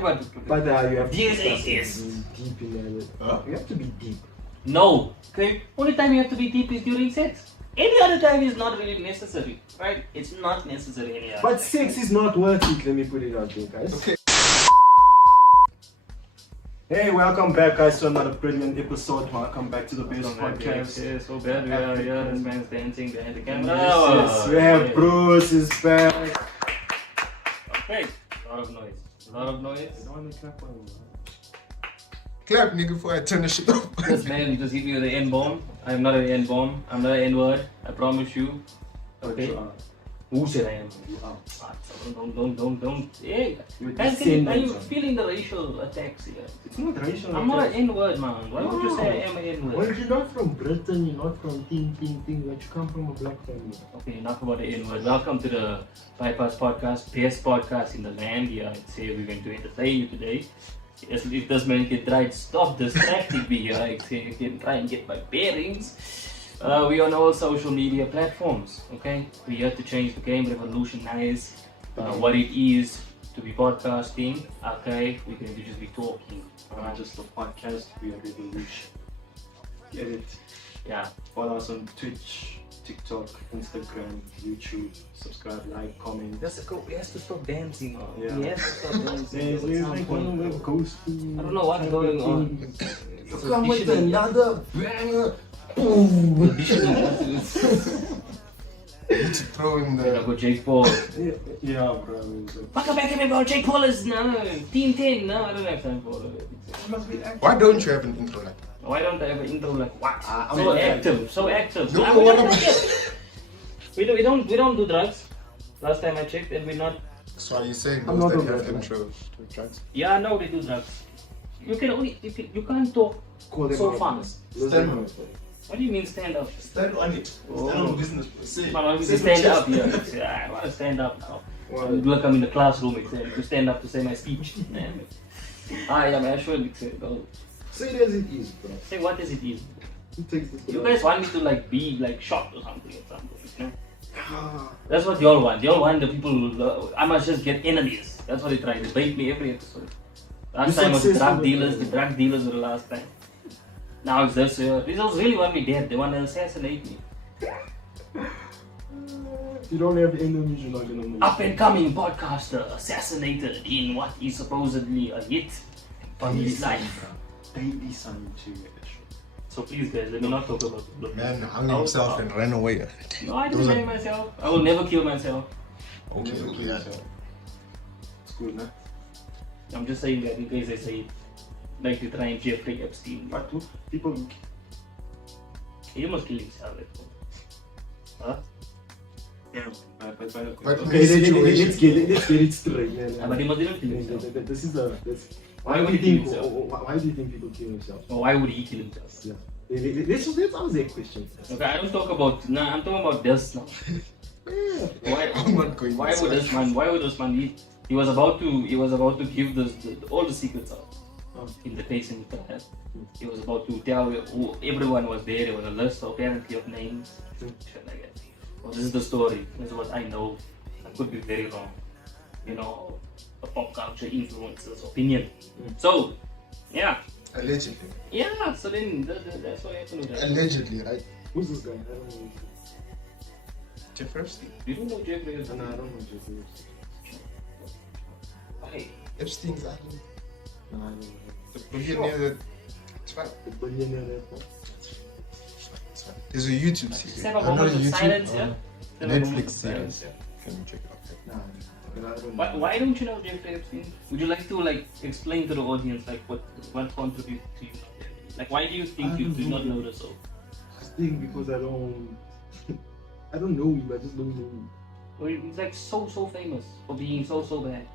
you want to But you have to Dear be atheist. deep in there. Huh? You have to be deep. No. Okay? Only time you have to be deep is during sex. Any other time is not really necessary. Right? It's not necessary any other But time. sex is not worth it. Let me put it out there, guys. Okay. Hey, welcome back, guys, to another brilliant episode. Welcome back to the best So bad, podcast. yeah, so bad we are here. This man's dancing behind the camera. Yes, we have Bruce is back. Okay. A lot of noise. A lot of noise. I don't want to clap on you. Clap, nigga, before I turn the shit off. This man just hit me with the N-bomb. I'm not an N-bomb. I'm not an N-word. I promise you. Okay. Who said I am? You are. Don't. Hey, You're guys, descendant, are you son. feeling the racial attacks here? It's not racial. I'm not an attack. N-word, man. Why would you say I am an Well, N-word? you're not from Britain, you're not from thing, but you come from a black family. Okay, enough about the N-word. Welcome to the Bypass Podcast, best podcast in the land. Yeah, I'd say we're going to entertain you today. Yes, if this man can try to stop distracting me here, I'd say he can try and get my bearings. We on all social media platforms, okay? We're here to change the game, revolutionize what it is to be podcasting, okay? We're going to just be talking. We're not just a podcast, we are revolution. Get it? Yeah. Follow us on Twitch, TikTok, Instagram, YouTube. Subscribe, like, comment. He has to stop dancing, man. Yeah. He has to stop dancing. There's at some like point. one of ghost. I don't know what's going on. You come with another banger. Boom! You need to throw in Gotta the. go Jake Paul. Yeah, bro. Fuck back at me about Jake Paul is no. Team 10, no, I don't have time for it. Why don't you have an intro like that? Why don't I have an intro like what? I'm So not active, so active. No, I'm what not about- yet. We don't do drugs. Last time I checked, and we're not. So are you saying I'm those not that a have bad intro to drugs? Yeah, no, they do drugs. You can't talk Call them so out. fast. Stand on What do you mean stand up? Stand on it. Oh. Stand on business. Say. Man, I want to Say stand no up chest. here. Yeah, I want to stand up now. Why? Look, I'm in the classroom. It's to stand up to say my speech. Man. I should say, no. Say it as it is, bro. Say what is it is? Who takes this? You guys want me to like be like shot or something at some point, you know? Ah, That's what y'all want. Y'all want the people. I must just get enemies. That's what they try. They bait me every episode. Last You're time was the successful drug with dealers. it. The drug dealers were the last time. Now it's this. These guys really want me dead. They want to assassinate me. if you don't have enemies, you're not gonna move. Up and coming podcaster assassinated in what is supposedly a hit on his life. Daily sign to it. So please, guys, let me not talk about the Man hung himself and ran away. No, I didn't Those are- hang myself. I will never kill myself. Okay, yeah. It's good, nah? I'm just saying that in case I say it. Like to try and Jeffrey Epstein. But too, people. He must kill himself. Huh? Yeah, But okay, let's get it straight. Yeah, but he must didn't kill himself. This is a. Why would he kill himself? Why do you think people kill themselves? Or why would he kill himself? Yeah. Let's answer that question. Okay, I don't talk about. Nah, I'm talking about this now. Yeah. Why? I'm not going Why inside. would this man? Why would this man? He was about to give all the secrets out in the case in trial. He was about to tell who everyone was there. There was a list apparently of names. Shit like that. Well, this is the story. This is what I know. I could be very wrong. You know, a pop culture influencer's opinion. So, yeah. Allegedly. Yeah, so then that's what happened with that. Allegedly, right? Who's this guy? I don't know. Jeff Epstein. You don't know Jeffrey Epstein? No, I don't know Jeffrey. Hey, Epstein's island. No, I don't know. The billionaire that. It's fine. The billionaire rapper. It's fine. There's a YouTube just series. have a I'm not moment a of YouTube. silence, yeah? Have a moment Netflix of silence, series. Can you check it out? Nah, but I don't know. Why don't you know Jeffrey Epstein? Would you like to like explain to the audience like what contributed to you? Like why do you think I you don't do not know. know the soul? I think because I don't. I don't know him. I just don't know him. Well, he's like so famous for being so bad.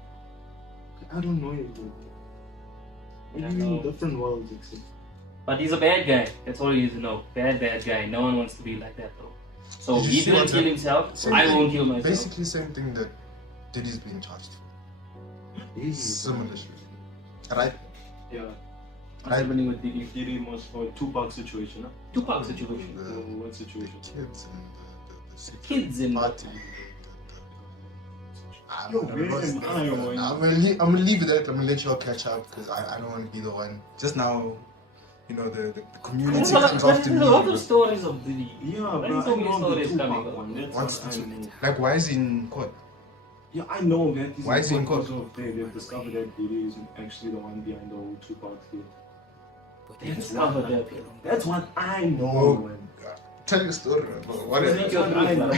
I don't know him. Bro. Yeah, We live in no. different worlds, except. But he's a bad guy. That's all you need to know. Bad guy. No one wants to be like that though. So Did you he see didn't what's kill happened? himself. Same I thing. won't kill myself. Basically, same thing that Diddy's being charged for. Similar shit. Right? Yeah. What's happening with Diddy? Diddy was for Tupac situation. Huh? Tupac situation. What situation? Kids and the secret Kids in party. Yo, where am I, man? I'm gonna leave it at that. I'm gonna let y'all catch up because I don't want to be the one. Just now, you know, the community comes after me. There's a lot of stories of Diddy. Yeah, Why bro, is so I many know the stories Tupac coming up? one. That's What's what I know. like, why is he in court? Yeah, I know that. Why is he in court? court? They've discovered that Diddy is actually the one behind the whole Tupac thing. That's covered up. That's what I know. Oh, man. tell your story, bro. What is That's it? what I know.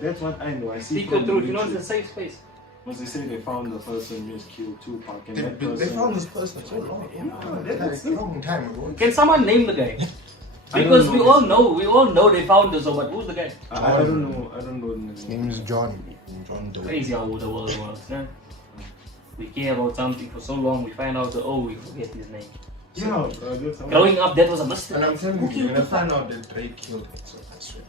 That's what I know. I see. Speak the from truth, you know, YouTube. it's a safe space. Once they say they found the person who just killed Tupac, and that They person. found this person so long. That's a long time ago. Can someone name the guy? I don't Because know. we all know they found us, but who's the guy? I don't know. I don't know the His name. name is John. John Doe. Crazy how the world works, huh? We care about something for so long, we find out that, oh, we forget his name. Yeah, bro, that's how. Growing up, that was a mystery. And I'm telling Who you, killed when I Tupac? found out that Drake killed him, so I swear.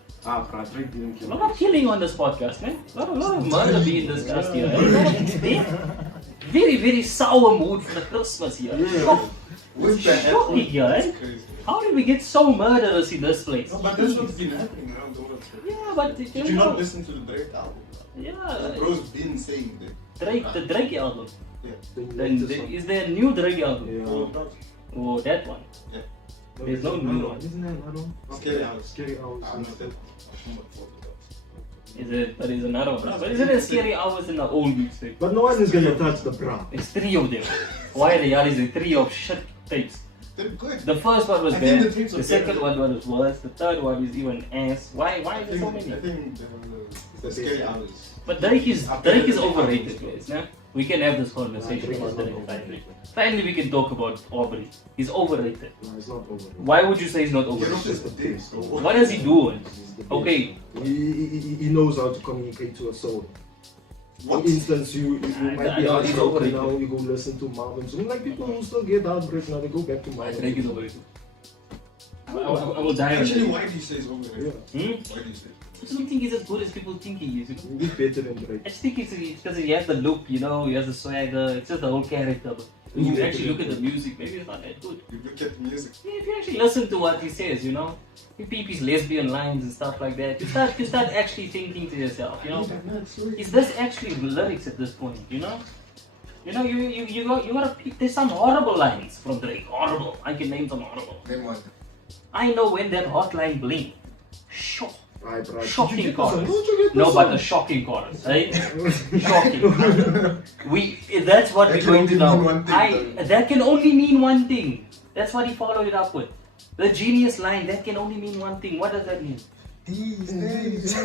Bro, Drake didn't A kill lot him. of killing on this podcast, man. A lot of murder being discussed here. A lot of death. Very, very sour mood for the Christmas here. Yeah. What's Shocking here, eh? It's crazy. How did we get so murderous in this place? No, but that's what's been happening around the world. Yeah, but Did you not listen to the Drake album? Yeah, Bro's been saying that. the Drake album. Yeah. Then is there a new Drake album? Yeah. Oh, that one. Yeah. There's no new one. Isn't there another one? Scary House. Scary Hours. I'm not that. Is it? But there's another one. But isn't it Scary Hours in the old mixtape? But no one is gonna touch the bra. There's three of them. Why the hell is there three of shit tapes? They're good. The first one was I think bad. the tapes The are second better. one was worse. The third one is even ass. Why is there so many? I think the Scary Hours. But Drake is overrated, guys. Nah? We can have this conversation Drake about is Drake not finally. Finally, we can talk about Aubrey. He's overrated. No, it's not over. Why would you say he's not You know overrated? this this. What does he do? Okay, He knows how to communicate to a soul. For What? instance, you might I be know he's heartbroken overrated. now, you go listen to Marvin. So like people who still get heartbroken now, they go back to Marvin. Drake is overrated. I will die on Actually, that. why do you say it's overrated? Yeah, Hmm? Why do you say? I just don't think he's as good as people think he is. You know? he's better than Drake. I just think it's because he has the look, you know, he has the swagger. It's just the whole character. But when you actually look at the music, maybe it's not that good. You look at the music. Yeah, if you actually listen to what he says, you know, you peep his lesbian lines and stuff like that. You start actually thinking to yourself, you know, is this actually lyrics at this point? You know, you gotta peep. There's some horrible lines from Drake. Horrible. I can name some horrible. Name one. I know when that hotline bling. Shock. Right, right. Shocking Did you get the song? chorus. Don't you get the No, but a song? shocking chorus, right? Shocking. That's what That we're can going to only now. mean one thing, That can only mean one thing. That's what he followed it up with. The genius line, that can only mean one thing. What does that mean? These days.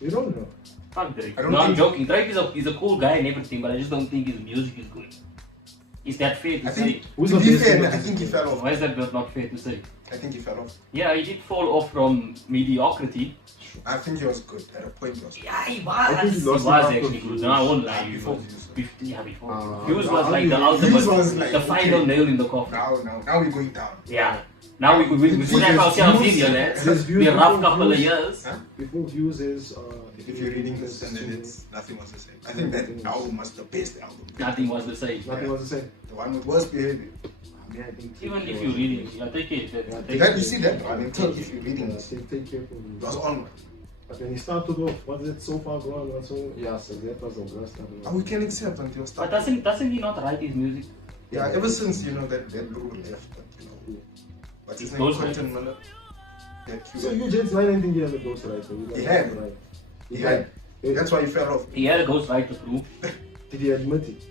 You don't know. Fuck Drake. I don't No, I'm think- joking. Drake is a cool guy and everything, but I just don't think his music is good. Is that fair to I say? think, Who's to the be best fair, singer I this think he year? fell off. Why is that not fair to say? I think he fell off. Yeah, he did fall off from mediocrity. I think he was good. At a point, he was good. Yeah, he was. I think he He lost was it after actually good. Views. No, I won't lie. Before Before, Views. yeah, before. Ah, Views now was like the Views ultimate, was like, the final okay. nail in the coffin. Now we're going down. Yeah. Now we Views snap ourselves in is- here, lads. There's Views Be a rough before couple of Views. years. Huh? Before Views is If you're reading the standard, it's nothing was the same. I think that album was the best album. Nothing was the same. nothing was the same. The one with worst behavior. Yeah, I think Even if you're reading, yeah, take it. Take That, it. you see that one? Take if you're reading it. Take care for me. It was on. But when he started off, was it so far gone? Or so? Yeah, so that was the worst time. And we can accept until But start. doesn't he not write his music? Yeah, ever since that Lou left, what's his name? Ghost Quentin Miller. That So Cuban. you just, I don't think he has a ghostwriter. You He guys had. are right. He had. That's why he fell off. He had a ghostwriter too. Did he admit it?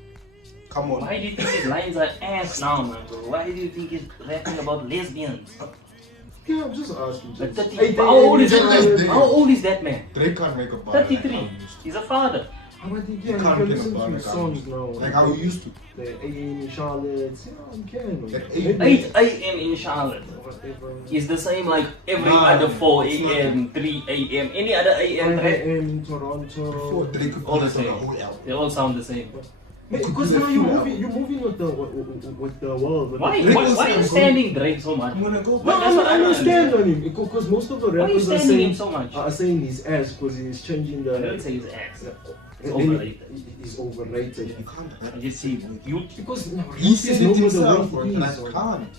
Come on. Why do you think his lines are ass now, man, bro? Why do you think he's rapping about lesbians? Yeah, I'm just asking. Like Just. 30, how old is that man? How old is that man? Drake can't make a bar. 33. He's a father. How about the You yeah, can't you play can listen the bar to like songs now. Like how he used to. The AM Charlotte, yeah, you can. Like Maybe- 8 a.m. in Charlotte Whatever. is the same like every Nah, other 4 it's not. a.m., 3 a.m., any other a.m. track. AM in Toronto. Before Drake could All the release on same. a whole album. They all sound the same. Because now you're moving with the world. With Why? the Why are you standing Drake so much? I'm gonna go But No, that's what I I don't understand on him because most of the Why are you rappers are standing him saying, so much? are saying his ass because he's changing the. I don't say his ass. It's and then overrated. He's overrated. You can't rap. I just see you. Because now He rap said is it not the himself, way it but I is. can't.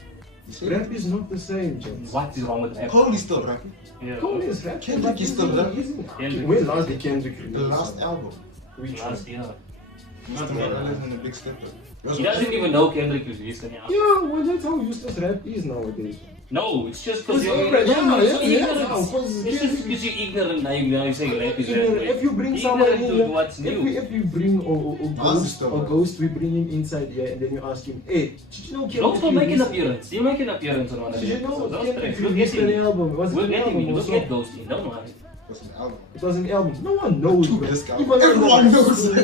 He said Rap is not the same, James. What is wrong with rap? Cole is still rapping. Yeah. Cole is rap. Kendrick is still rapping. Kendrick. When last did Kendrick The release? last album. Which last year. Mr. Morales in a big step though. He doesn't even know Kendrick is releasing an album. Yeah, well, that's how useless rap is nowadays. No, it's just because It's you're ignorant, yeah, so yeah, ignorant. yeah, 'cause It's just because you're ignorant now you're saying rap is Ignorant. rap. If you bring someone Ignorant in to here, what's new. if we bring Ghost, Ghost, we bring him inside here and then you ask him, hey, did you know Ghost will make an appearance. He'll make an appearance on one of Did the you know episodes. Don't stress. Kendrick We'll released get an him. album? Was it We'll an get him. album or We'll song? get Ghost in. Don't worry. What's an album? It was an album. No one knows. Too bro. this guy. Even Everyone knows.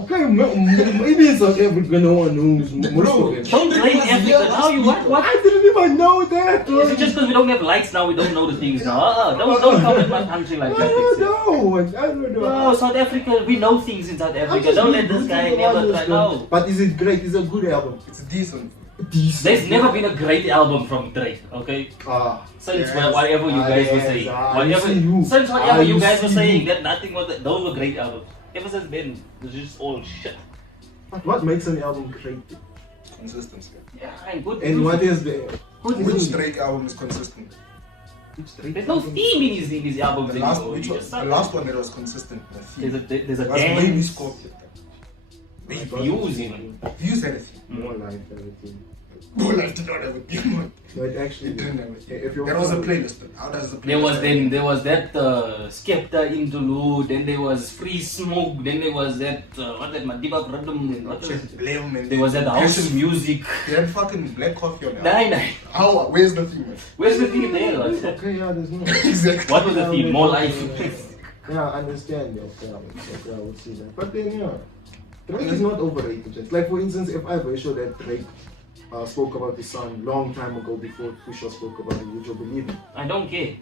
Okay, maybe in South Africa no one knows. Most of them. Don't blame Africa. Now you what? I didn't even know that. Is it just because we don't have lights now we don't know the things now? Don't come at my country like I that. don't know. I don't know. No, South Africa, we know things in South I'm Africa. just Don't let being this guy brutal never honest, try. bro. No. But is it great? It's a good album. It's decent. Decent. There's never been a great album from Drake, okay? Ah. Since Yes. whatever you guys were Yes. saying. You see you. Since whatever you You guys were see saying, you. that nothing was those were great albums. Ever since then, it's just all shit. But what makes an album great? Consistency. Yeah, and good And music. what is the Good Which music. Drake album is consistent? There's no theme in his albums The last, anymore. which You one, just the suck. last one that was consistent. The There's theme. a Was maybe dance. Scorpion. Maybe views even. Views had a theme. more life everything. More life did not have a theme. But actually, It didn't have a theme. if you're There was a playlist. But how does the playlist? There was that Skepta interlude, then there was Free Smoke, then there was that what that Madiba Rhythm, what was it? Blame and There was that house music. They had fucking Black Coffee on the Nine. How? Where's the theme? Where's the theme there? What? okay, yeah, there's no. Exactly. What was the theme? More life. Yeah, I understand. Okay, I would see that. But then, yeah, Drake is not overrated. Just like for instance, if I were sure that Drake spoke about his son long time ago before Pusha spoke about it, would you believe it? I don't care.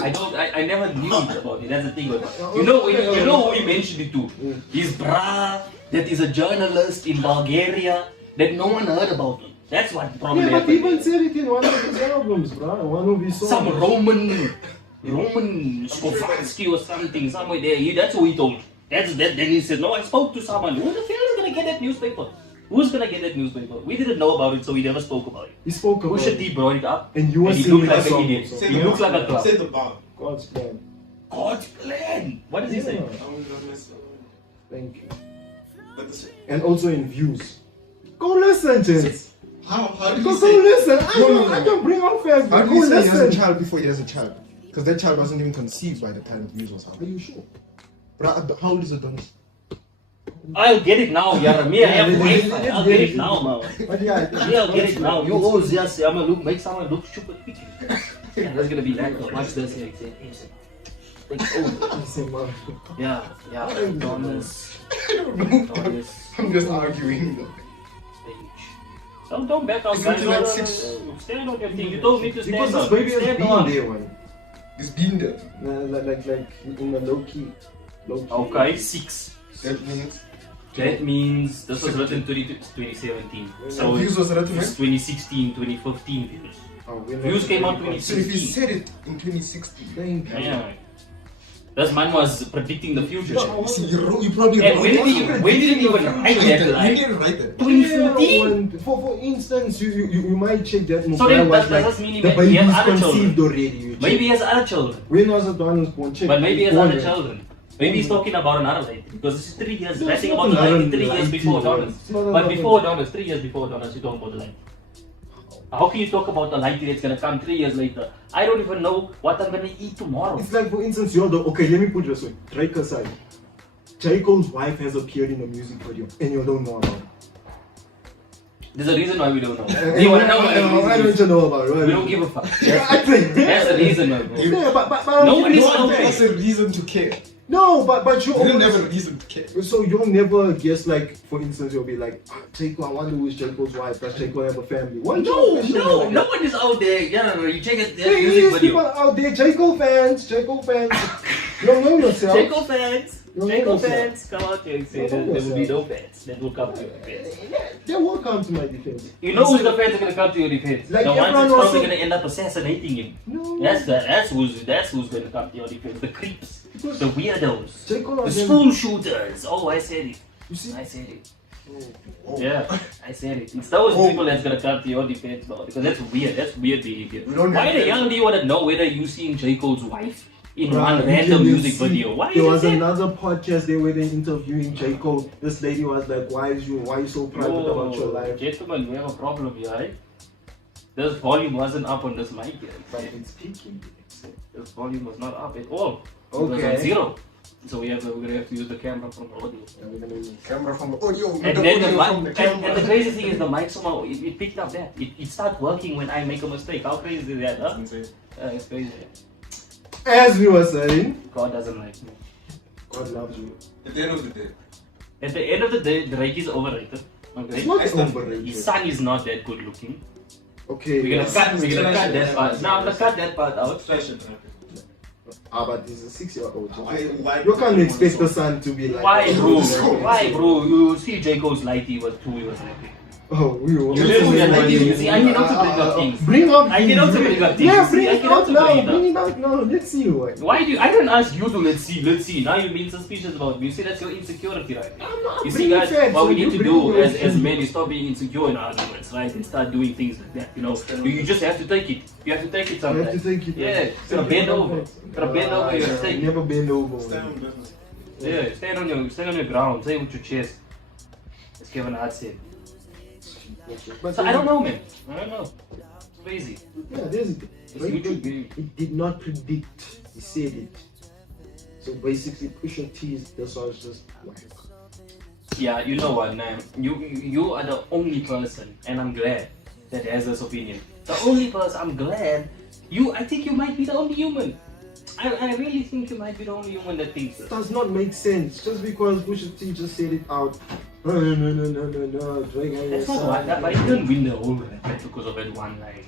I never knew about it. That's the thing. You know who he mentioned it to? His brah that is a journalist in Bulgaria that no one heard about him. That's what probably Yeah, but he happened. even said it in one of his albums, bro. One of his songs. Some Roman Skovansky or something somewhere there. That's who he told. Then he said, no, I spoke to someone. Who the hell is gonna get that newspaper? Who's gonna get that newspaper? We didn't know about it, so we never spoke about it. He spoke about Pusha it. T brought it up, And you were he singing looked like the an song idiot. also. He looked like a clown. Say the bar. God's plan. God's plan. What does he say? Yeah. Thank you. But the, And also in views. Go listen, gents. How do Go you say? listen. No. I don't bring out facts, How but do go you say he has a listen. child before he has a child? Because that child wasn't even conceived by the time views was Are happening. you sure? But how old is Adonis? I'll get it now, Yaramir. I have Wi-Fi. I'll get it now, man. But yeah, Yeah, I'll get it now. You always just say, I'm gonna make someone look stupid. Yeah, that's gonna be like, watch this here. Oh, yeah, Adonis. Adonis. I'm just arguing. Stage. Don't back out, Isn't guys. it like six? Stand on your thing. You told me to stand because on. this baby has Stand been on. there, one. It's been there. Like in the low key. Okay, 6. That means. That means this was written 2017. So views was written it's 2016, 2015 views. Views came out So if he 2016. said it in 2016, Thank you. Yeah. This man was predicting the future. No, see, you probably And wrote when it did he down. even write that When line? did you write that? 2014? For instance, you might check that So then was does like this mean he the had- he baby had is other conceived children? already. You check. Maybe he has other children. When was Adonis born? Check. But maybe he has Born other when? children. Maybe he's talking about another lady. Because this is 3 years. No, I it's think not about the another lady 3 years lady, before bro. Adonis. It's not But another before lady. Adonis, 3 years before Adonis, you're talking about the lady. How can you talk about the lady that's gonna come 3 years later? I don't even know what I'm gonna eat tomorrow. It's like, for instance, okay, let me put it this way. Drake aside. J. Cole's wife has appeared in a music video and you don't know about it. There's a reason why we don't know. You wanna know what the Why reason don't is? you know about it? We don't give a fuck. I think That's the reason, man, bro. Yeah, but No one is No one okay. has a reason to care. no, but you You didn't always- have a reason to care. So you'll never guess, like, for instance, you'll be like, J. Cole, I wonder who's J. Cole's wife. Does J. Cole have a family? One No, question no, like no that. one is out there. Yeah, no, you check it. There There's music is people video. out there, J. Cole fans, J. Cole fans. You don't know yourself. Jacob fans, No, Jacob no, sir. fans, come out here and say No, that no, there will be sir. no fans that will come to your defense. They will come to my defense. You know who's the fans that are gonna come to your defense? Like The ones everyone that's probably also- gonna end up assassinating him. No. That's who's gonna come to your defense. The creeps, the weirdos, J. Cole the again- school shooters. Oh, I said it. You see? I said it. Oh. Yeah, I said it. It's those Oh. people that's gonna come to your defense, bro. Because that's weird. That's weird behavior. We don't Why have the that. hell do you wanna know whether you seen J. Cole's wife in Bruh, one you random can music see- video. Why There is was that? another podcast they were interviewing J. Cole. This lady was like, why you so private about your life? Gentlemen, we have a problem here, right? This volume wasn't up on this mic yet. But it's peaking. This volume was not up at all. It was Okay. on zero. So we're gonna have to use the camera from the audio. And we're gonna use Camera from the audio. And the then the audio from mic, the and camera. the crazy thing is the mic somehow it picked up that. It starts working when I make a mistake. How crazy is that, huh? It's crazy. As we were saying, God doesn't like me. God loves you. At the end of the day. At the end of the day, Drake is overrated. Okay. It's not I stand- overrated. His son is not that good looking. Okay. We're gonna cut that part. No, I'm gonna cut that part out. But he's a 6-year-old. Why- You can't expect the son to be like. Why, bro? Let's Why, bro? You see J. Cole's light, he was 2, he was happy. Oh, we will. You live with that one, you see, I cannot bring up things. Bring up. I cannot bring up things. Yeah, You bring see, I it cannot out bring now. it up. Bring it out now. Let's see what. Why do you, I don't ask you to let's see. Now you're being suspicious about me. You see, that's your insecurity, right? I'm not You see, bringing guys, facts, what we so need you to bring do your as things. men is stop being insecure in arguments, right? And start doing things like that, you know? You just have to take it. You have to take it You have to sometimes. take it. Yeah, gotta bend over. Gotta bend over your mistake. Never bend over. Yeah, stand on your ground. Say it with your chest. As Kevin Hart said. But So I don't know, man. I don't know. It's crazy. Yeah, there's it. It's Right? YouTube game. It did not predict. He said it. So basically, Pusha T's. This was just like. Yeah, you know what, man? You are the only person, and I'm glad that has this opinion. The only person. I'm glad. I think you might be the only human. I really think you might be the only human that thinks this. Does not make sense just because Pusha T just said it out. No. Drake and That's your not why. son. But he didn't win the whole rap because of that one line.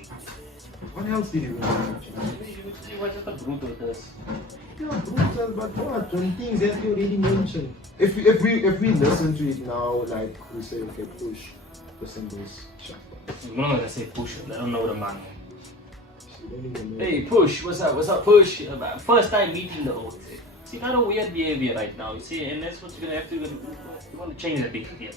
What else did he win? He was just a brutal this. Yeah, brutal, but what? When things that you already mentioned. If we listen to it now, like we say, okay, push, listen to this. Shut up. I'm not gonna say push. I don't know the man. You don't even know. Hey, Push, what's up, Push? First time meeting the old. See, kind of weird behavior right now, you see, and that's what you're gonna have to, you want to change that behavior.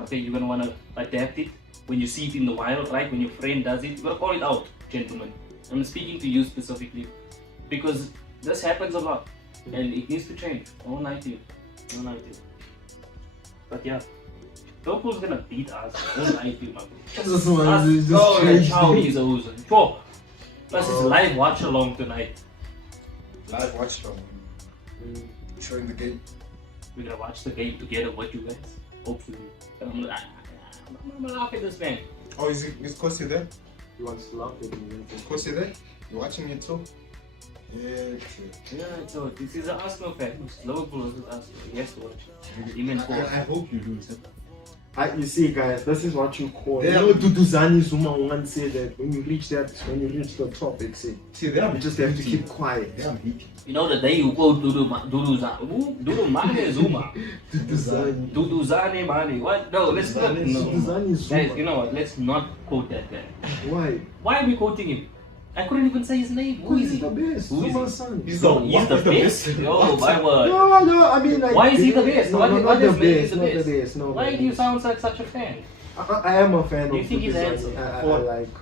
Okay, you're gonna want to adapt it when you see it in the wild, right? When your friend does it, you gotta call it out, gentlemen. I'm speaking to you specifically because this happens a lot and it needs to change. I won't lie to you. But yeah, Goku's gonna beat us. I won't lie to you, man. This one is just crazy. He's a loser. Sure. Plus, it's a live watch along tonight. Live watch from showing the game. We're gonna watch the game together with you guys. Hopefully. And I'm gonna laugh at this man. Oh, is Kosi there? He wants to laugh at me. Is Kosi there? You watching it too? Yeah, true. Yeah, so this is an Arsenal fan. It's Liverpool versus Arsenal. He has to watch. He meant I hope you lose. You see, guys, this is what you call. Yeah. You know, Duduzani Zuma once said that when you reach the top, it's it. See, they are You just have to keep quiet. They are beating. You know the day you go Dudu Mane Zuma. Duduzani. Duduzane Mane. What? No, let's not. No. Duduzani Zuma. Guys, you know what? Let's not quote that guy. Why? Why are we quoting him? I couldn't even say his name. Who is He's he? the best. Who is Zuma's he? son. He's No, the he's the best. Yo, my word. No, I mean like. Why is he the best? No, What- no, what not the does make him best. the Not best? the best. No. Why do you sound like such a fan? I am a fan Do you of think he's Duduzani. handsome?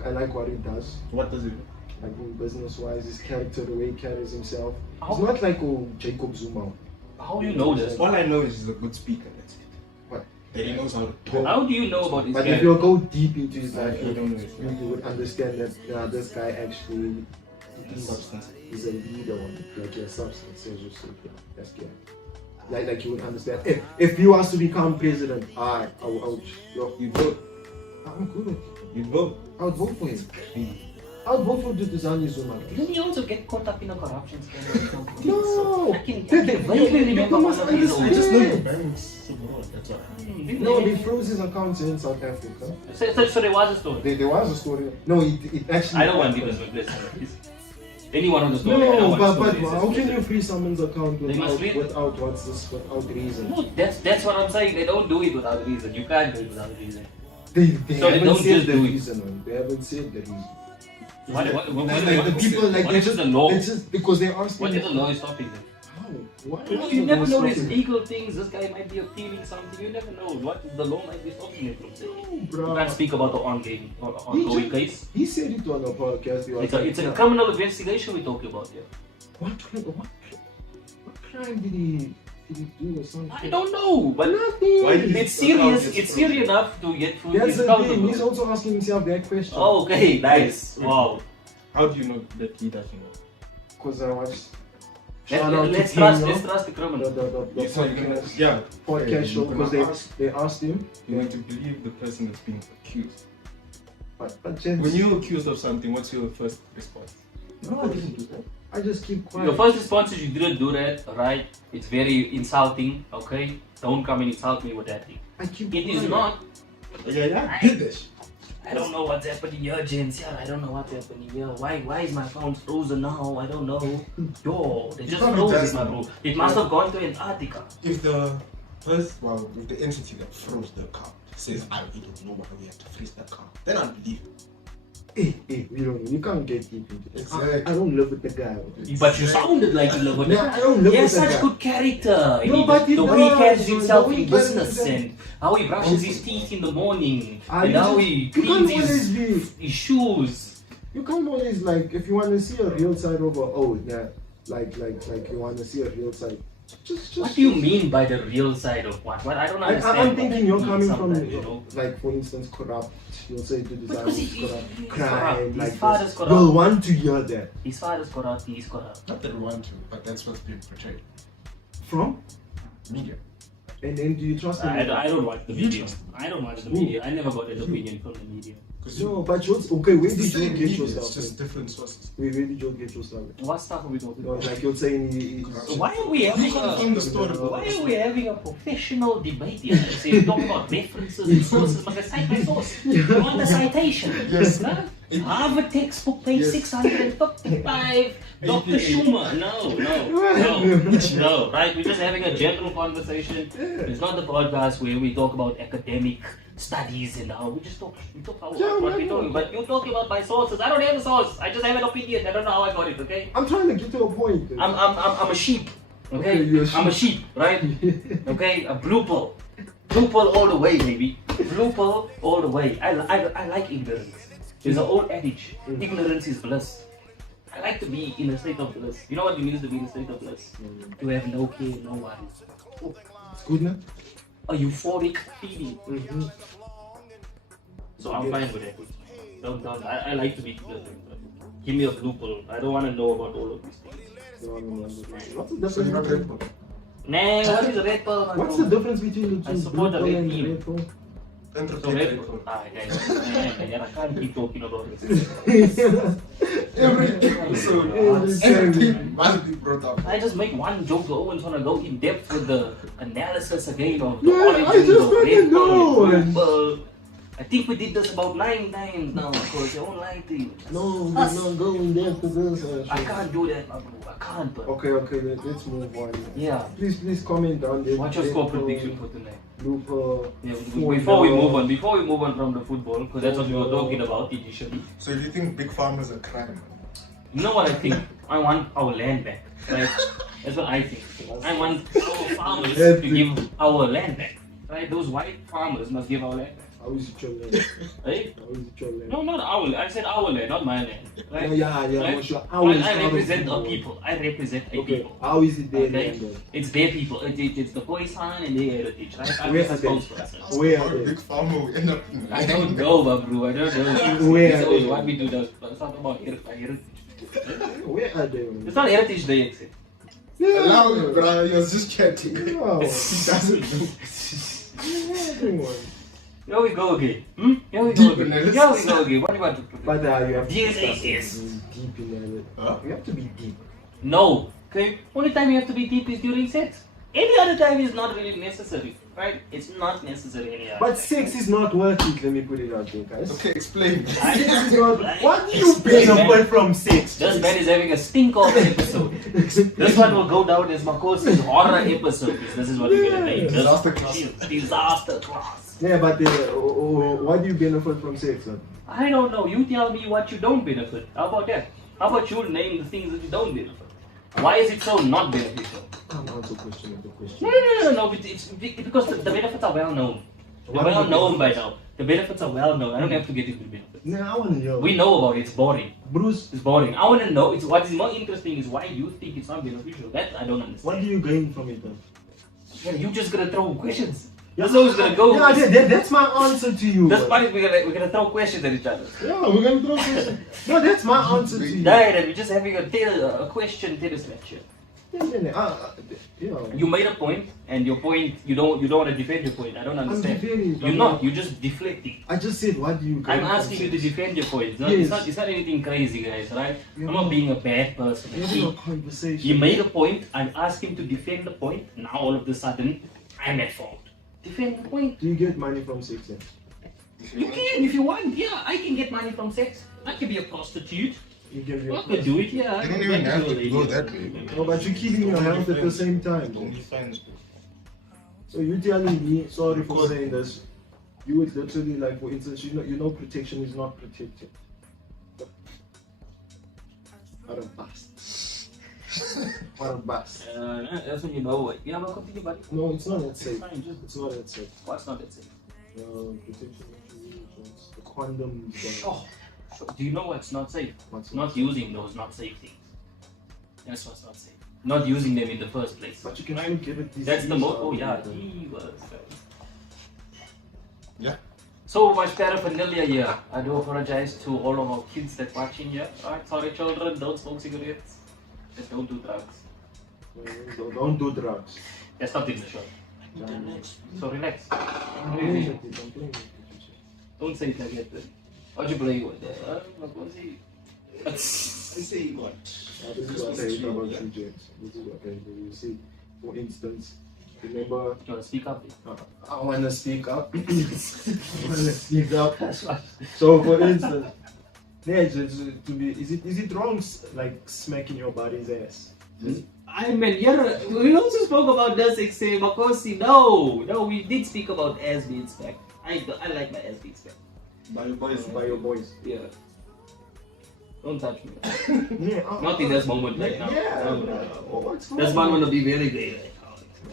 I like what he does. What does it do? Like business wise, his character, the way he carries himself. How- He's not like Jacob Zuma. How do you know this? All I know is he's a good speaker. That's it. What? That he knows how to talk. How do you know about his But guy? if you go deep into his life, I don't know his life. you would understand that this guy actually is Substance. he's a leader on like your substance, as you say. Yeah, that's good. Like you would understand. If he was to become president, I would. You vote. I'm good with it. You vote. I would vote for him. I would vote for Duduzani Zuma. Didn't he also get caught up in a corruption scandal? No! I can They vaguely remember must one of these understand. I just know your parents abroad. That's all. No, they froze his accounts in South Africa. So there was a story. There was a story. No, it actually. I don't want people to listen. Any one of the stories. I don't No, want but stories. how can you freeze someone's account They must without read- without reason? No, that's what I'm saying. They don't do it without reason. You can't do it without reason. They So they haven't don't said just the do it. reason. Man. They haven't said the reason. What The people like what they is just the law? they just because they asked What me. is the law is stopping them? How? Why You, is you the never law know these stopping? legal things. This guy might be appealing something. You never know what the law might be stopping him from saying. No, You bro. can't speak about the ongoing case. He said it on a podcast. He was It's like, a criminal investigation we're talking about here. What crime did he do or something? I don't know, but Nothing. Why did it's his account serious. gets It's frozen? serious enough to get through. That's It's the thing. accountable. He's also asking himself that question. Oh, okay, nice. Wow. How do you know that he doesn't know? Because I watched. Shout out Let's to trust. Pino, Let's trust the criminal. the You said you're gonna, podcast, yeah, podcast show you're because gonna ask- they asked him. you want to believe the person that's being accused. But gents, When you're accused of something, what's your first response? no, I didn't do that. I just keep quiet. Your first response is you didn't do that, right? It's very insulting. Okay, don't come and insult me with that thing. I keep It is quiet. not. Yeah, I did this. I don't know what's happening here, gents. Yeah, I don't know what's happening here. Why is my phone frozen now? I don't know. Yo, they just Probably froze it, does. my bro. It must have gone to Antarctica. If the if the entity that froze the account says, we don't know why we have to freeze the account, then I believe it. Hey, you can't get deep into this. Exactly. I don't live with the guy. But you sounded like you love it. Yeah, I don't live He has with the such guy. good character. No, but he the way he does, carries man. himself The way in he carries business himself. and how he brushes his teeth in the morning and You how just- he you can't cleans always be. his shoes. You can't always like if you want to see a real side of like you want to see a real side. Just. What do you mean by the real side of what? What I don't understand. I'm what thinking that you're means coming from, sometimes, you know. like for instance, corrupt. You'll say to design Because is he's corrupt, corrupt. crime, like His father's this. corrupt. You'll want to hear that His father's corrupt. He's corrupt. Not that we want to, but that's what's being portrayed. from, Media. and then do you trust him? I don't watch the You media. trust I don't watch the media. I never got an opinion from the media. No, but okay. Where it's the did you same get media, your it's stuff? just different sources. Where did you get your stuff? What stuff are we talking No, about? like you're saying he Why are we having From a the story. Why are we having a professional debate here? So we talk about references and sources, but I cite my source. You want the citation? Yes. Huh? Harvard textbook, page Yes. 655. Dr. Schumer. No. Right? We're just having a general conversation. It's not the podcast where we talk about academic studies and how we talk about what we're talking. But you're talking about my sources. I don't have a source. I just have an opinion. I don't know how I got it. Okay. I'm trying to get to a point. I'm a sheep. Okay, Okay, you're a I'm a sheep, right? Okay, a blue pill. Blue pill all the way, baby. Blue pill all the way. I like ignorance. There's an old adage, ignorance is bliss. I like to be in a state of bliss. You know what it means to be in a state of bliss? To have no care, no worries. It's good now. A euphoric feeling. Mm-hmm. So I'm fine with it. I like to be ignorant. Give me a blue pill. I don't want to know about all of these things. What's the So you're not difference? Red Bull. Nah, what is a red pill? man? What's the difference between the I two? support the blue red pill team. and red pill? And So replace red Red Bull. I can't keep talking about this. Every episode, Every everything must be brought up. I just make one joke. I always want to go in depth with the analysis again of the Yeah, I origins just of wanna Red Bull know. and Blue Bull. I think we did this about 9 times now because I don't like to. No, we're not going there to this. I can't do that, my bro. I can't. But Okay, let's move on. yeah. Please comment down there. What's your score prediction for tonight? Lupa. Yeah, before we move on from the football, because that's what we were talking about initially. So do you think big farmers are crime? You know what I think? I want our land back. Right? That's what I think. I want our farmers to give our land back. Right? Those white farmers must give our land back. How is it your land? Right? How is it your land? No, not our land. I said our land, not my land. Right? Yeah, Right? for sure. How is I how is represent it a your- people. I represent a Okay, people. how is it their Okay? land then? It's their people. It's the Khoisan and their heritage. Right? I'm Where the are they? spokesperson. Where are Or a they? big farmer will end up in I don't know, bro. I don't know. Where It's are always they? what we do. It's not about heritage. Where are they? It's not Heritage Day, it's it. Allow it, bro. He was just chatting. He No. doesn't know. Everyone. Here we go again. Here we Deep go again. analysis. Here we go again. What do you want to do? But you have to Yes, start yes. being deep in it. Huh? You have to be deep. No. Okay? Only time you have to be deep is during sex. Any other time is not really necessary. Right? It's not necessary any other But time. sex is not worth it. Let me put it out there, guys. Okay, explain. I- Sex is not. I- What do you benefit from sex? This man is having a stink off episode. This one will go down as Makosa's horror episode. This is what we're gonna name. This- Disaster class. Disaster class. Yeah, but what do you benefit from sex? Huh? I don't know. You tell me what you don't benefit. How about that? How about you name the things that you don't benefit? Why is it so not beneficial? Come on to question of the question. No. It's because the benefits are well known. They're well known by now. The benefits are well known. I don't have to get into the benefits. Nah, I want to hear. We know about it. It's boring. Bruce, It's boring. I want to know. It's what is more interesting is why you think it's not beneficial. That I don't understand. what do you gain from it then? Yeah, you just gonna throw questions. That's how it's gonna go. Yeah, that's my answer to you. That's bro. funny. We're gonna throw questions at each other. Yeah, we're gonna throw questions. No, that's my answer to you. Right, and we're just having a question tennis match here. Yeah. You made a point, and your point you don't want to defend your point. I don't understand. defending it, You're I'm not. not. You're just deflecting. I just said, what do you gain? I'm asking you to defend your point. Yes. It's not anything crazy, guys. Right? Yeah. I'm not being a bad person. Having He, a conversation. he made a point. I'm asking to defend the point. Now all of a sudden, I'm at fault. Defend the point. Do you get money from sex? Then? You can if you want. Yeah, I can get money from sex. I can be a prostitute. You give your I could do it. Yeah. I You don't could even get have a to lady. go that way. No, but you're keeping your health at the same time. Bro. OnlyFans. So you telling me, sorry for saying this, you would literally like, for instance, you know protection is not protected. What a bust. What a bust. That's when you know it. Yeah, but continue, buddy. No, it's not that It's safe. fine. Just It's not that safe. what's not that safe? Protection insurance, the condoms. Oh, do you know what's not safe? What's Not using those not safe things. That's what's not safe. Not using them in the first place. But you can still give it these. That's the most. Oh yeah, these, he was. Yeah. So much paraphernalia here. I do apologize to all of our kids that watching here. Alright, sorry children, don't smoke cigarettes. Just don't do drugs. Don't do drugs. That's not in the show. So relax. I'm playing with it, I'm playing with it. Don't say it like that. What you playing with that? What was he? I say what? This is what I hate about you, James. This is what I hate. You see, for instance, remember, You wanna speak up? I want to speak up. I want to speak up. So, for instance, yeah, to be, is it wrong, like smacking your body's ass? I mean, yeah, we also spoke about this, Makosi. No, we did speak about ass being smacked. I like my ass being smacked. By your boys. Yeah. Don't touch me. Yeah, Not in this moment right now. Yeah. No. What's This wrong? one wanna be very gay. Like,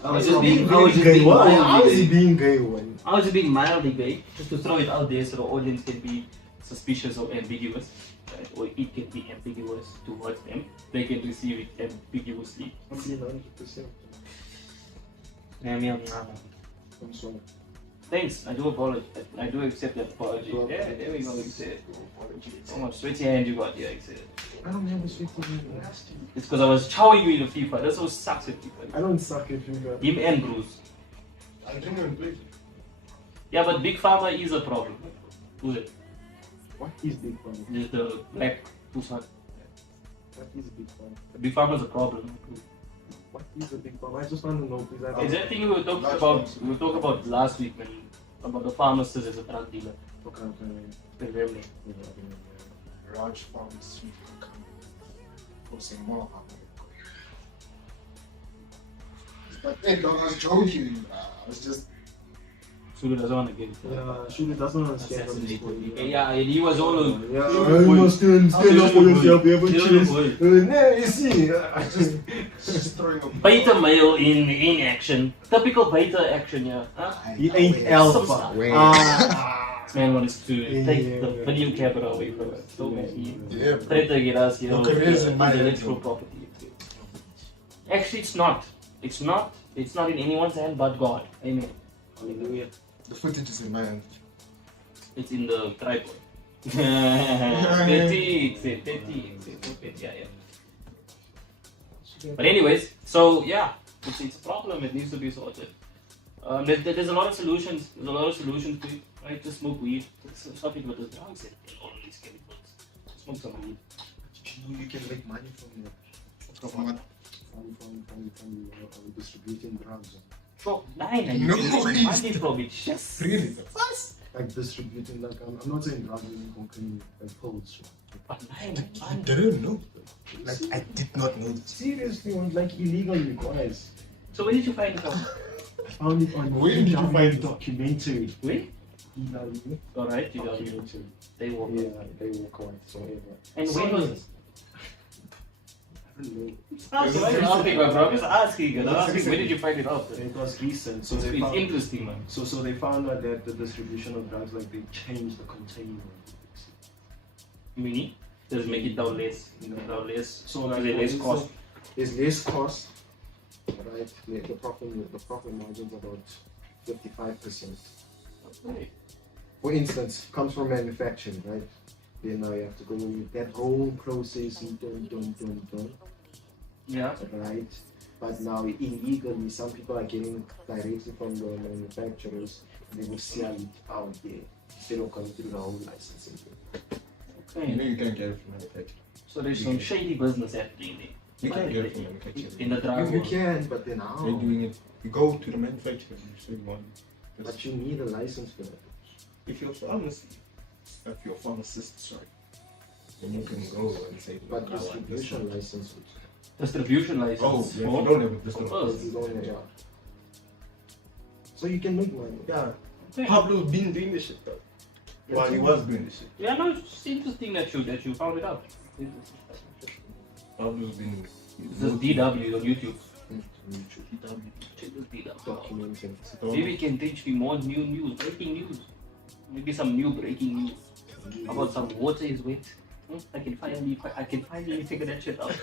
I was He's just being, being gay. How is he being gay? When? I was just being mildly gay, just to throw it out there so the audience can be suspicious or ambiguous, right? Or it can be ambiguous towards them. They can receive it ambiguously. I'm being 100%. I'm sorry. Thanks, I do apologize. I do accept that apology. Yeah, there we go, accept. So much sweaty hand you got here, accept. I don't have a sweet thing. It's because I was chowing you in the FIFA. That's what sucks at FIFA. I don't suck at you, guys. Him and Bruce. I didn't even play. Yeah, but Big Pharma is a problem. Who's it? What is big fun? Just the black Tucson. What is big fun? Big Pharma is a problem. What is a big fun? I just want to know, please. I Is don't that thing we were talking about? We were talking about last week when about the pharmacist as a drug dealer. Okay. Remember? Raj Pharmaceutical Company. For some more. But hey, dog, I was joking. I was just. Sulu doesn't want to get it. Yeah, Shuli doesn't understand on this Assassinated. point. Yeah, and he was all. Yeah, you must stand up for yourself. You haven't You're the changed. boy. Nah, you see, I Just throwing a Beta male in action. Typical beta action, yeah. Huh? he ain't alpha. Wait. This man wants to take the video camera away from us. So he Yeah, bro. tried to get us, you know, Look at his and my intellectual hand. property. Actually, it's not. It's not. It's not in anyone's hand but God. Amen. Hallelujah. The footage is in my hand. It's in the tripod. Petty. Yeah. But anyways, so yeah, it's a problem. It needs to be sorted. There's a lot of solutions. There's a lot of solutions to it. Right? Just smoke weed. Stop it with the drugs and all of these chemicals. Smoke some weed. You know you can make money from From what? distributing drugs. Sure. Nine. No, Money from it. Yes. Really? Like distributing, like I'm not saying drugs in cocaine, like pills. But nine. I didn't know. Like, I did not know this. Seriously, like illegally, guys. So where did you find it from? Found it on Where did you find it? documentary. Where? EW Alright, you don't. documentary. They walk. Yeah, they were quite forever. And when was this? asking, my bro. Just asking. Where did you find it out? It was recent, so It's they found, interesting, man. so they found out that the distribution of drugs, like they changed the container. Meaning, just make it down less. Down less. So like Is it less cost? There's less cost, right? The profit margin's about 55%. Okay. For instance, comes from manufacturing, right? Then now you have to go with that whole process and done, Yeah. right? But now illegally, some people are getting directly from the manufacturers. They will sell it out there instead of going through the whole licensing. Okay. You can't get it from manufacturing. So there's some shady business happening there. You can't get it from manufacturing. In the drug You world. can, but then how? They're doing it. You go to the manufacturer and you say one. But you need a license for that. If you're a pharmacist, sorry, then you can go and say, But "Look, I want this distribution one." license. Distribution license. Oh, yeah, if you for- don't have a for distribution. us. You don't have, yeah. So you can make money. Yeah, Okay. Pablo's been doing this shit though. While he was doing this shit. Yeah, no, it's interesting that you found it out. Pablo's been. This is DW on YouTube. YouTube Check this DW. documenting. Maybe we can teach me more new news, breaking news. Maybe some new breaking news about some water is wet. I can finally figure that shit out.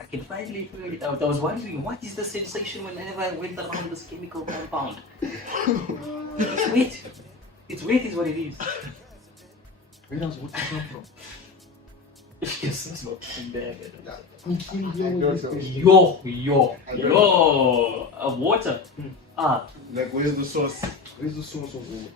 I can finally figure it out. I was wondering what is the sensation whenever I went around this chemical compound. It's wet. It's wet is what it is. Where does water come from? Yes, that's not bad. I'm kidding you with this question. Water. Like, where's the source? Where's the source of water?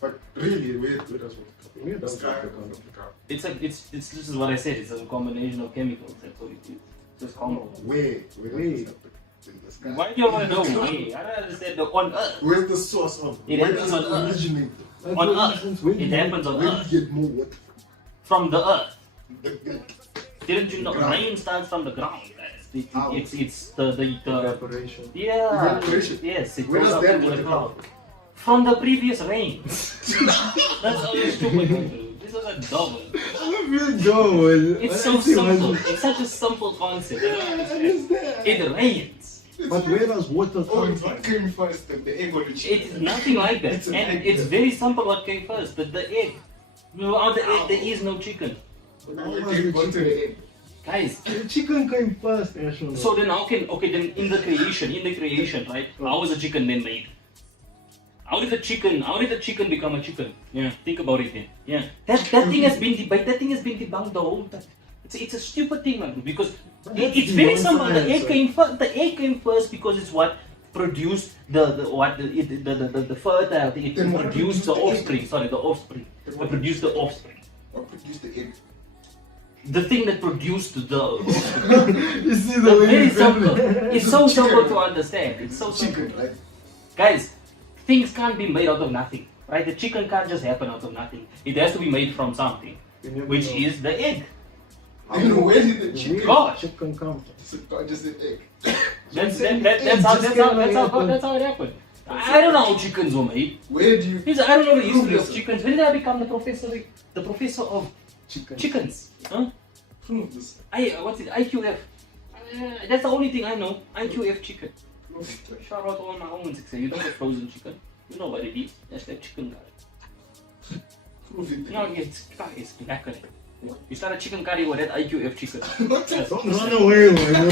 But really, where does water come Where from? does Sky water or come the from? ground? It's like it's this is what I said. It's a combination of chemicals. That's what it is. Just common. Where Where? does it happen? In the sky. Why do you want to know? Hey, I don't understand. On Earth. Where's the source of It where happens does it on Earth. originate? Like, On for Earth. instance, where do It you- happens on Where do Earth. you get more water From the Earth. from? Didn't you know Ground. rain starts from the ground? Guys. How? It's the Evaporation. yeah. Evaporation. Yes. It Where goes does up that into the water cloud. come From the previous rain. That's how you're stupid. This is a double. It's so simple. It's such a simple concept. I don't understand. It rains. But where does water Oh, come it's from? what came first, the egg or the It chicken? is nothing like that. It's an And egg, it's yeah. very simple what came first. The egg. Without the egg, there is no chicken. How did it go to the egg? Guys, The chicken came first, Ashton. so then then in the creation, right? How was the chicken then made? How did the chicken become a chicken? Yeah, think about it then. Yeah. That thing has been debunked the whole time. It's a stupid thing, man, because it's very simple. The egg came first because it's what produced the fertility. It Then what produced produced the the egg? offspring. Sorry, the offspring. Then It what produced the offspring. What produced the egg? The thing that produced the You see It's very simple. It's so simple to understand. It's so simple. Chicken, right? Guys, things can't be made out of nothing, right? The chicken can't just happen out of nothing. It has to be made from something, which is the egg. And where did the chicken? God. Chicken come from? So God just said egg. That's how it happened. I don't know how chickens were made. Where do you I don't know the history Prove of this. chickens. When did I become the professor of chicken? chickens? Huh? Prove this. What's it? IQF. That's the only thing I know. IQF chicken. Prove it. Shout out to all my own say you don't have frozen chicken. You know what it is. That's that chicken curry. Prove it. No, it's black curry. You start a chicken curry with that IQF chicken. Yes. Don't run away, man.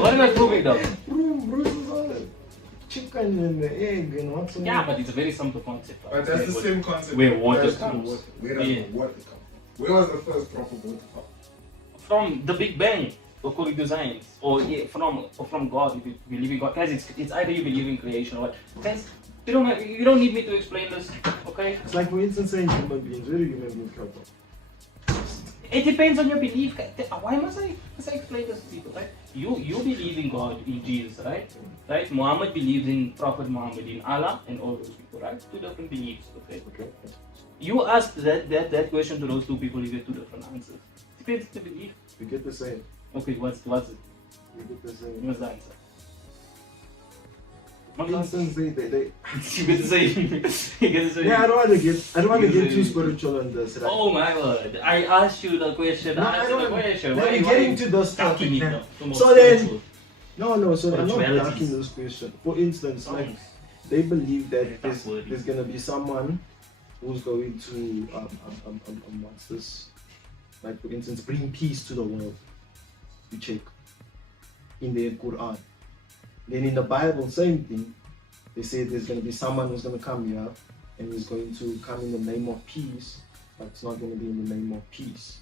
What am I proving though? Chicken and the egg and what's in Yeah, it? but it's a very simple concept. But that's the same concept. Where water Where's the comes. water? Where does Yeah. the water come from? Where was the first drop of water from? From the Big Bang, according to science, or from God, if you believe in God. Guys, it's either you believe in creation or what. Guys, you don't need me to explain this, okay? It's like, for instance, saying human beings. Where do human beings come from? It depends on your belief. Why must I explain this to people, right? You believe in God, in Jesus, right? Right? Muhammad believes in Prophet Muhammad, in Allah, and all those people, right? Two different beliefs, okay? Okay. You ask that question to those two people, you get two different answers. Depends on the belief. We get the same. Okay, what's it? We get the same. What's the answer? For instance, they You get to say. You get to say. yeah, I don't want to get too spiritual on this. Right? Oh my word! I asked you the question. No, I Answer the don't- question. Let Why me you get into the stuff. talking it now? So then- No, so I'm not Spiritualities. darking this question. For instance, like they believe that That's wordy. there's gonna be someone who's going to what's this? Like for instance, bring peace to the world. You check in the Quran. Then in the Bible, same thing. They say there's gonna be someone who's gonna come here and he's going to come in the name of peace, but it's not gonna be in the name of peace.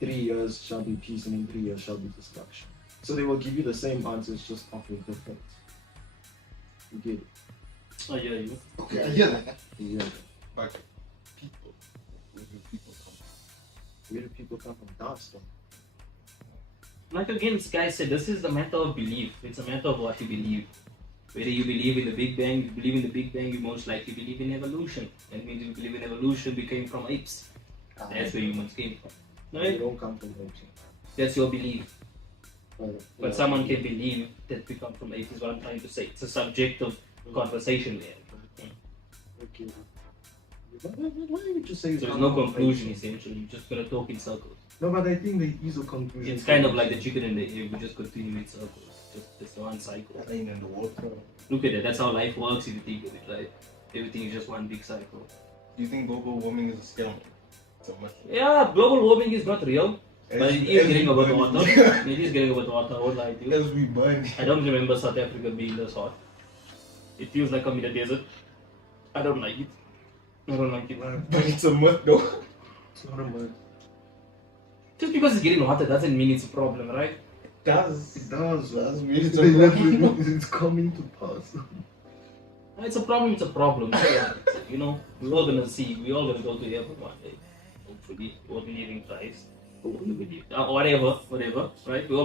3 years shall be peace, and in 3 years shall be destruction. So they will give you the same answers, just offering different. You get it? I hear you. Okay, I hear that. Yeah. But people, where do people come from? Where do people come from? Dance, though. Like again, this guy said, this is the matter of belief. It's a matter of what you believe. Whether you believe in the Big Bang, you believe in the Big Bang, you most likely believe in evolution. That means you believe in evolution, we came from apes. That's where humans came from. They Right? don't come from nature. That's your belief. But yeah. someone can believe that we come from apes, is what I'm trying to say. It's a subjective conversation there. Okay. Why would you say? So there's no conclusion essentially, you're just gonna talk in circles. No, but I think there is a conclusion. It's kind of like the chicken and the egg, we just continue in circles. Just one cycle. That ain't in the water. Look at it, that's how life works if you think of it, right? Everything is just one big cycle. Do you think global warming is a scam? So much. Yeah, global warming is not real, but it is getting a bit burn- hotter. It is getting a bit hotter, I won't lie to you. As we burn. I don't remember South Africa being this hot. It feels like I'm in a desert. I don't like it. I don't like it. But it's a myth though. It's not a myth. Just because it's getting hotter doesn't mean it's a problem, right? It does. It does. Does mean it's They a literally problem. know it's coming to pass. It's a problem, it's a problem. So, you know, we're all gonna see, we're all gonna go to heaven one day. Hopefully, we all believe in Christ. Hopefully, we believe. Whatever, right? We're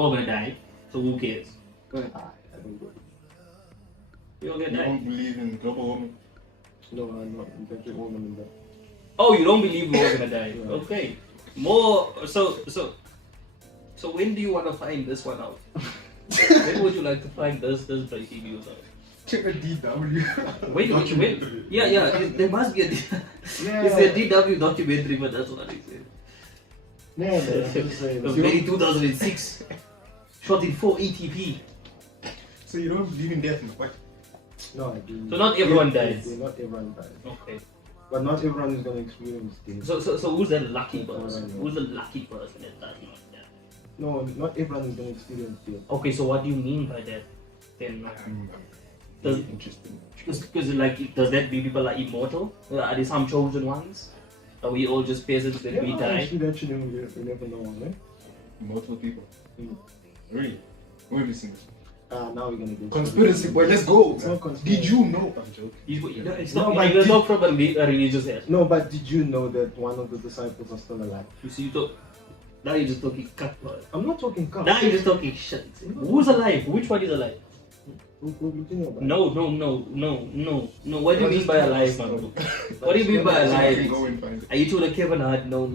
all gonna die. So who cares? I don't know. We're all gonna You die. don't believe in global warming? No, I'm not. In fact, all in that. Oh, you don't believe we're all gonna die? Yeah. Okay. More. So when do you want to find this one out? When would you like to find this breaking news out? Check a DW. Wait. Yeah. There must be a. Yeah. It's a DW documentary, but that's what it said. Yeah, man, I'm just saying. It was made in 2006. Shot in 480p. So you don't believe in death, what? No, I do. So not everyone dies. Not everyone dies. Okay. But not everyone is going to experience death. So who's that lucky person? Who's the lucky person that does not die? No, not everyone is going to experience death. Okay, so what do you mean by that? Then, Does- Interesting. because like, does that mean people are immortal? Are there some chosen ones? Are we all just peasants that we die? Actually, that you never know, right? Multiple people. Mm. Really? Where have you seen this? Now we're going to get Conspiracy, boy, let's go. It's not conspiracy. Did you know? I'm joking. It's No, not. but You're did- not from a religious aspect. No, but did you know that one of the disciples are still alive? You see, now you're just talking cut. I'm not talking cow. Now you're just talking shit. Who's alive? Which one is alive? Who do you know about? No. What do you mean by alive, man? What do you mean by alive? Go and find it. Are you to the Kevin Hart? No.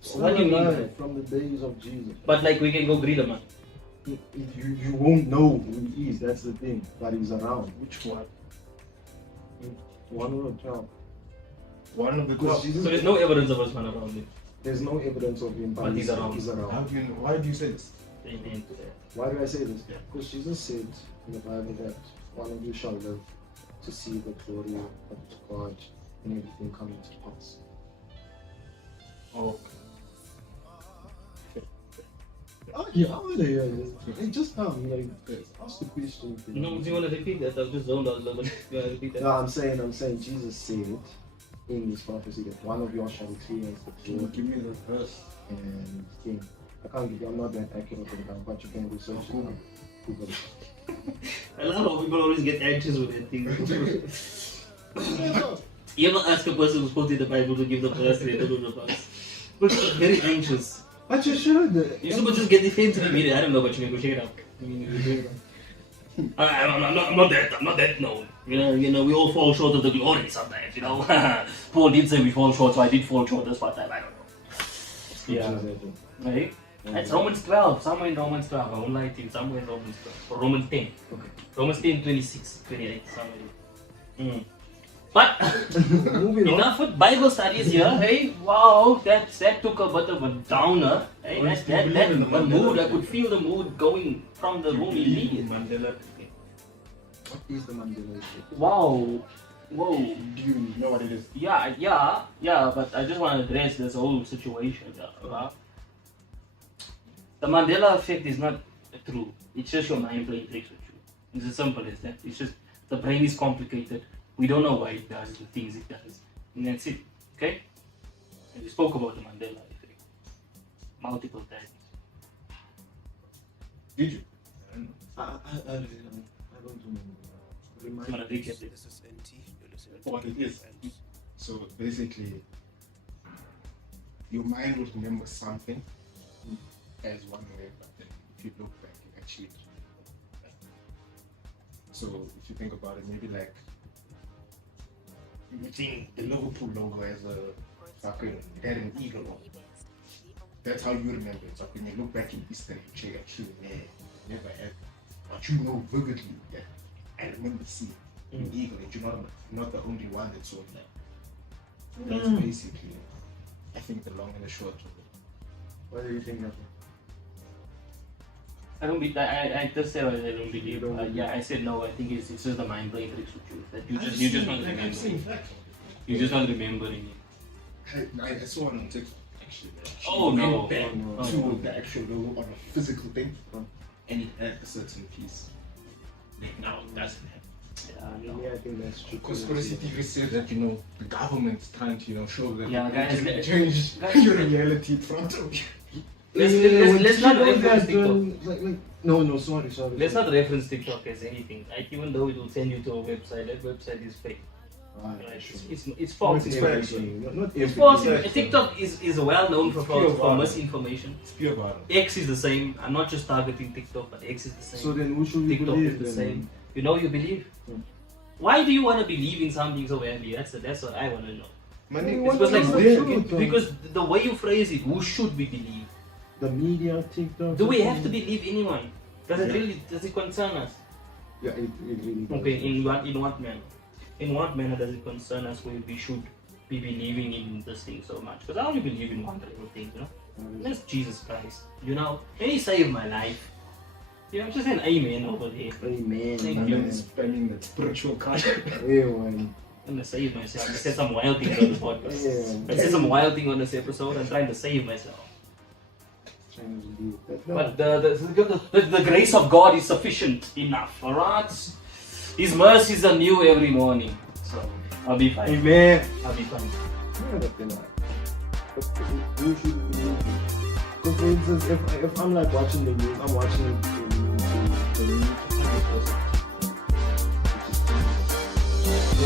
Still What do you mean? alive from the days of Jesus. But like we can go greet him, man. You won't know who he is, that's the thing. But he's around. Which one? One will tell. One of the Because 12. Jesus, So there's no evidence of us man around him. there's no evidence of him, But he's around. He's How around. do you know? Why do you say this? Amen to that. Why do I say this? Because Jesus said in the Bible that one of you shall live to see the glory of God and everything coming to pass. Oh, Oh yeah, I want to hear this. It just come like ask the question. No, do you want to repeat that? I've just zoned out a little bit. You want to repeat that? No, I'm saying Jesus said in this prophecy that one of you shall experience the can you glory give me the verse? and thing. I can't give you, I'm not that accurate with it, but you can research it. Google. Google it. I love how people always get anxious with that thing. You ever ask a person who's quoted the Bible to give the verse and they don't know the verse? But they're very anxious. But you should. You should just get defensive immediately. I don't know, but you can go check it out. I'm not that known. You know, we all fall short of the glory sometimes, you know. Paul did say we fall short, so I did fall short this one time, I don't know. Yeah. Right? It's Romans 12, somewhere in Romans 12. I won't lie to you, somewhere in Romans 12. Or Romans 10. Okay. Romans 10, 26, 28, somewhere there. But Moving on. enough with Bible studies here. Hey, wow, that took a bit of a downer. Hey, that the mood, I could feel the mood going from the room immediately. Mandela. What is the Mandela effect? Wow, whoa. Do you know what it is? Yeah, but I just want to address this whole situation. The Mandela effect is not true. It's just your mind playing tricks with you. It's as simple as that. It's just the brain is complicated. We don't know why it does the things it does. And that's it. Okay? And we spoke about the Mandela effect multiple times. Did you? I don't remember. Remind You want to me. recap this? What it is. So basically, your mind will remember something as one way, but then if you look back, you actually. So if you think about it, maybe like you think the Liverpool logo as a fucking it had an eagle on it. That's how you remember it. So when you look back in history, you actually never had, but you know vividly that I remember seeing an eagle, and you're not the only one that saw that. That's basically, I think, the long and the short of it. What do you think of it? I don't be. I just said I don't believe. You don't believe? Yeah, I said no. I think it's just the mind playing tricks with you. That you just not remembering. You're just not remembering it. I saw it on TikTok actually. Oh, no. Back Oh, to no. the actual logo on a physical thing, Oh. and it had a certain piece. Like now it doesn't have. Yeah, no. Yeah, I think that's true. Conspiracy theory says that the government's trying to show that Yeah, they guys, can let- change guys- your reality in front of you. Let's not reference TikTok. No, sorry. Let's not reference TikTok as anything. Like, even though it will send you to a website, that website is fake. Ah, Right? sure. It's false. It's information. fake. Not It's everything. false. Exactly. TikTok is well known for Pure for violence. misinformation. It's pure violence. X is the same. I'm not just targeting TikTok, but X is the same. So then who should we TikTok believe is the then? same. You know you believe? Hmm. Why do you want to believe in something so heavily? That's what I want to know. Money What Because like is there. the truth? because the way you phrase it, who should we believe? The media, TikTok. Do we have to believe anyone? Does it concern us? Yeah, it really does. Okay, in what manner? In what manner does it concern us where we should be believing in this thing so much? Because I only believe in one little thing, That's Jesus Christ. And He saved my life. Just an amen over here. Amen. Thank And you. then spamming that spiritual card. Yeah, man. I'm gonna save myself. I said some wild things on this podcast. Yeah. I said some wild thing on this episode. I'm trying to save myself. Trying to believe that. No. But the grace of God is sufficient enough, alright? His mercies are new every morning. So I'll be fine. Amen. I'll be fine. Yeah, but then but who should believe it? Because for instance, if I'm like watching the news, I'm watching it the news.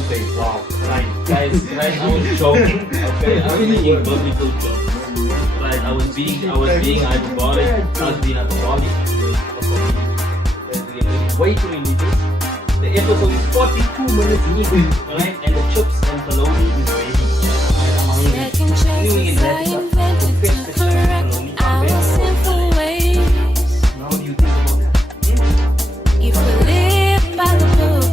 Okay, wow. Right, guys, I was joking. Okay, I was making biblical jokes. Right, I was being hyperbolic. I was being hyperbolic. We're way too religious. The episode is 42 minutes in, alright, and the chips and bologna is ready. I'm hungry. Second chances I invented to correct our sinful ways. Now do you think about that? If we lived by the book,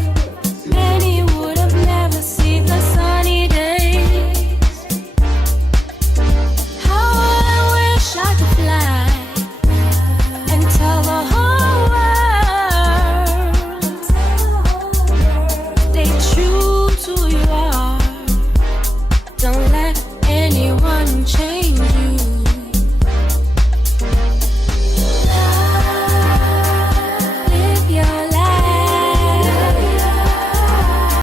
many would have never seen the sunny days. How I wish I could fly and tell the whole world, stay true to your heart. Don't let anyone change.